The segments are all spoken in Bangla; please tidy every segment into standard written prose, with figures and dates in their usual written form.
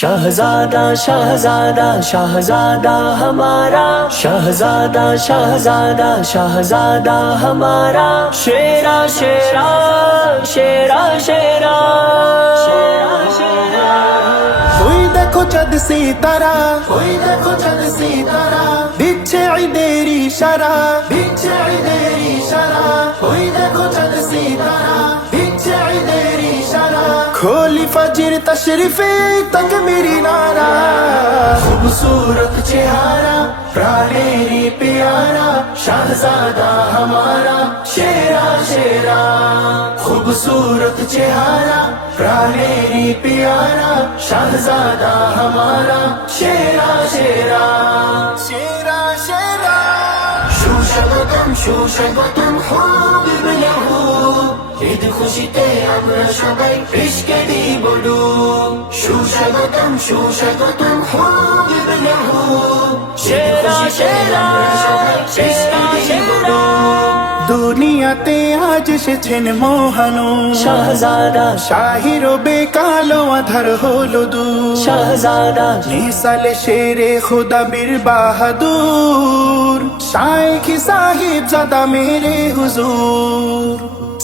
शहजादा शहजादा शहजादा हमारा, शहजादा शहजादा शहजादा हमारा, शेरा शेरा शेरा शेरा शेरा। ওই দেখো চাঁদ সিতারা, ওই দেখো চাঁদ সিতারা, দিচ্ছে ঈদের ইশারা, দিচ্ছে ঈদের ইশারা। ওই দেখো চাঁদ সিতারা, দিচ্ছে ঈদের ইশারা। খোলি ফজর তশরিফে তক মেরি নারা, खूबसूरत चेहरा प्राणेरी प्यारा, शहजादा हमारा शेरा शेरा। खूबसूरत चेहरा प्राणेरी प्यारा, शहजादा हमारा शेरा शेरा शेरा शेरा। সুস্বাগতম হাবিব ইয়াহুব, ঈদ খুশিতে আমরা সবাই ইশকে দিব ডুব। সুস্বাগতম হাবিব ইয়াহুব, शेरा शेरा शेरा शेरा। দুনিয়াতে আজ এসেছেন মহানুর शहजादा শাহির বেকালো আধার হলো দূর, शहजादा মিসালে শেরে খুদা বীর বাহাদুর, শাইখ সাহিব জাদা মেরে হুজুর।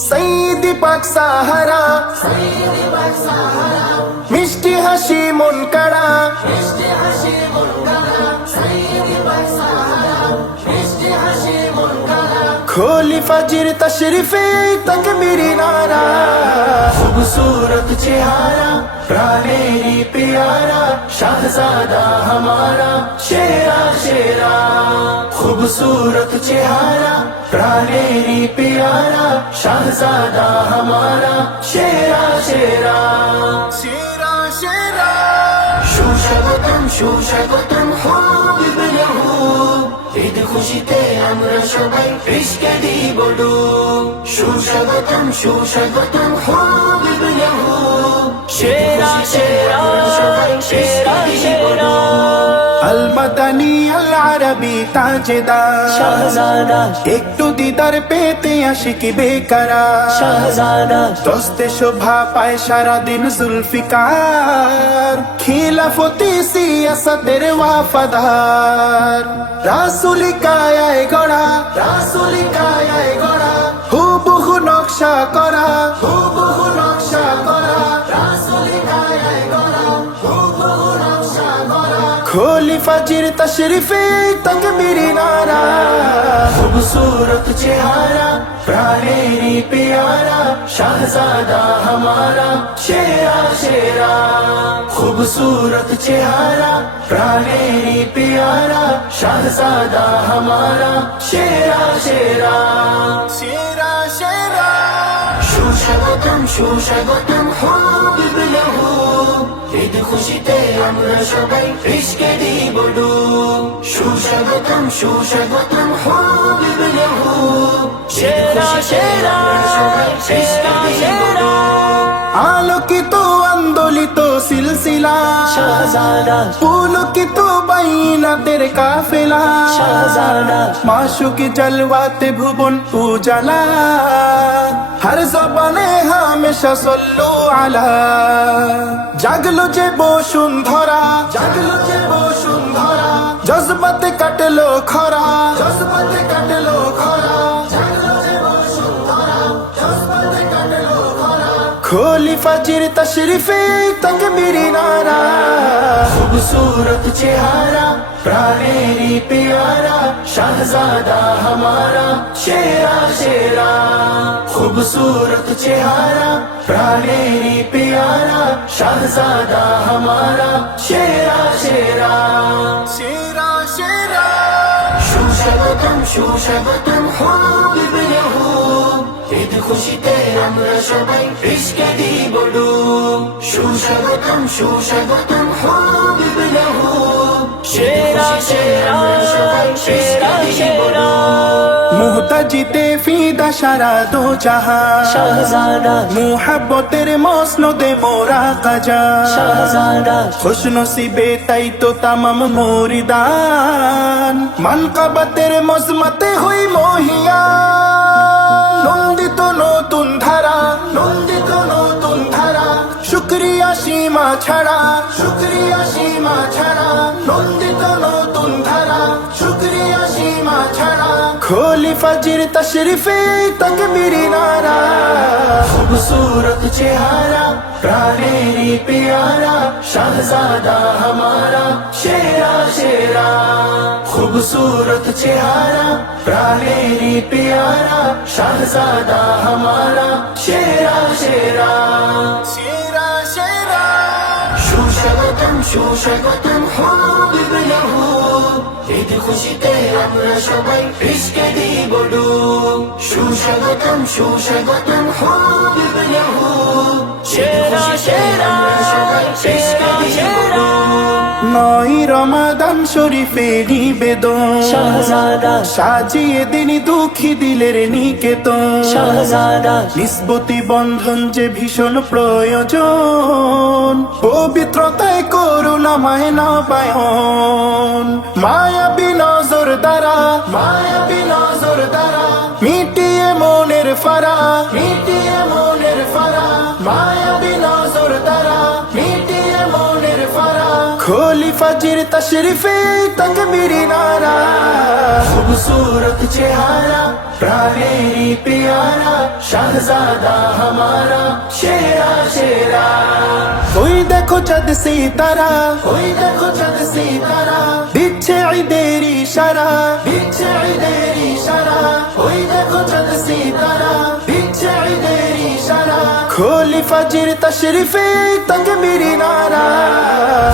সঈদ পাক সাহারা, মিষ্টি হাসি মন কাড়া, खोली फजर तशरीफे तक मेरी नारा। खूबसूरत चेहरा प्राणेरी प्यारा, शहजादा हमारा शेरा शेरा। खूबसूरत चेहरा प्राणेरी प्यारा, शहजादा हमारा शेरा शेरा शेरा शेरा। সুস্বাগতম হাবিব ইয়াহুব, ঈদ খুশিতে আমরা সবাই ইশকে দিব ডুব। সুস্বাগতম হাবিব ইয়াহুব, शेरा शेरा शेरा शेरा। আল মাদানী আল আরবি তাজেদার, शहजादा একটু দিদার পেতে আশিকি বেকারার, शहजादा দস্তে শোভা পায় সারাদিন জুলফিকার, খিলাফতি সিয়াসতের ওয়াফাদার। রাসূলি কায়ায় গড়া, রাসূলি কায়ায় গড়া, হুবহু নকশা করা, হুবহু নকশা করা, রাসূলি কায়ায় গড়া, হুবহু নকশা করা। खोली फजर तशरीफे तक मेरी नारा, खूबसूरत चेहरा प्राणेरी प्यारा, शहजादा हमारा शेरा शेरा। खूबसूरत चेहरा प्राणेरी प्यारा, शहजादा हमारा शेरा शेरा शेरा शेरा। সুস্বাগতম হাবিব ইয়াহুব, ঈদ খুশিতে আমরা সবাই ইশকে দিব ডুব। সুস্বাগতম হাবিব ইয়াহুব, शेरा शेरा शेरा शेरा। আলোকিত আন্দোলিত সিলসিলা, शहजादा পুলকিত বাইনাতের কাফেলা, शहजादा মাশুকি জলওয়াতে ভুবন উজালা, হর জবানে হামেশা সল্লু আলা। জাগলো যে বসুন্ধরা, জাগলো যে বসুন্ধরা, জজবাতে কাটলো খরা, জজবাতে কাটলো খরা, জাগলো যে বসুন্ধরা, জজবাতে কাটলো খরা। खोली फजर तशरीफे तक मेरी नारा, खूबसूरत चेहरा प्राणेरी प्यारा, शहजादा हमारा शेरा शेरा। खूबसूरत चेहरा प्राणेरी प्यारा, शहजादा हमारा शेरा शेरा शेरा शेरा। সুস্বাগতম হাবিব ইয়াহুব, ঈদ খুশিতে আমরা সবাই ইশকে দিব ডুব। সুস্বাগতম হাবিব ইয়াহুব, शेरा शेरा शेरा शेरा। মুহতাজিতে ফিদা সারা দো জাহান, शहजादा মুহাব্বতের মসনদে মোরা কাজা, शहजादा খুশ নসিবে তাই তো তামাম মুরিদান, মানকাবাতের মজমতে হই মহিয়া, নন্দিত নতুন ধারা, নন্দিত নতুন ধারা। শুকরিয়া সীমা ছাড়া, শুকরিয়া खोली फजर तशरीफे तकबीरी नारा खूबसूरत चेहरा प्राणेरी प्यारा शहजादा हमारा शेरा शेरा खूबसूरत चेहरा प्राणेरी प्यारा शहजादा हमारा शेरा शेरा शेरा शेरा সুস্বাগতম সুস্বাগতম হাবিব লাহু ঈদ খুশিতে আমরা সবাই ইশকে দিব ডুব সুস্বাগতম সুস্বাগতম হাবিব লাহু সেরা সেরা সেরা সেরা নয় রমাদান শরীফে নিবেদন শাহজাদা সাজিয়ে দিন দুঃখী দিলের নিকেতন শাহজাদা নিসবতি বন্ধন যে ভীষণ প্রয়োজন পবিত্রতায় করুণাময় নবায়ন মায়াবী নজর দ্বারা মায়াবী নজর দ্বারা মিটিয়ে মনের ফারা মিটিয়ে মনের ফারা মায়াবী নজর দ্বারা মিটিয়ে মনের ফারা खोली फजर तशरीफे तकबीरी नारा खूबसूरत चेहरा प्राणेरी प्यारा शहजादा हमारा शेरा शेरा कोई देखो चंद सितारा कोई देखो चंद सितारा पीछे ईदेरी इशारा पीछे ईदेरी इशारा कोई देखो चंद सितारा पीछे ईदेरी इशारा खोली फजर तशरीफे तकबीरी नारा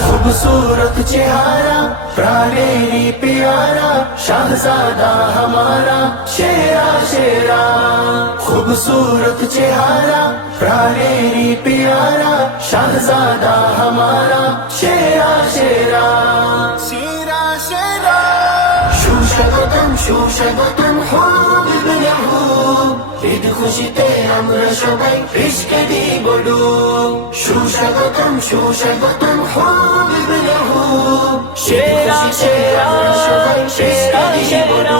खूबसूरत चेहरा प्राणेरी प्यारा शहजादा हमारा शेरा शेरा खूबसूरत चेहरा प्राणेरी प्यारा शहजादा हमारा शेरा शेरा शेरा शेरा সুস্বাগতম সুস্বাগতম হাবিব লাহু ঈদ খুশিতে আমরা সবাই ইশকে দিব ডুব সুস্বাগতম সুস্বাগতম হাবিব লাহু সেরা সেরা সেরা সেরা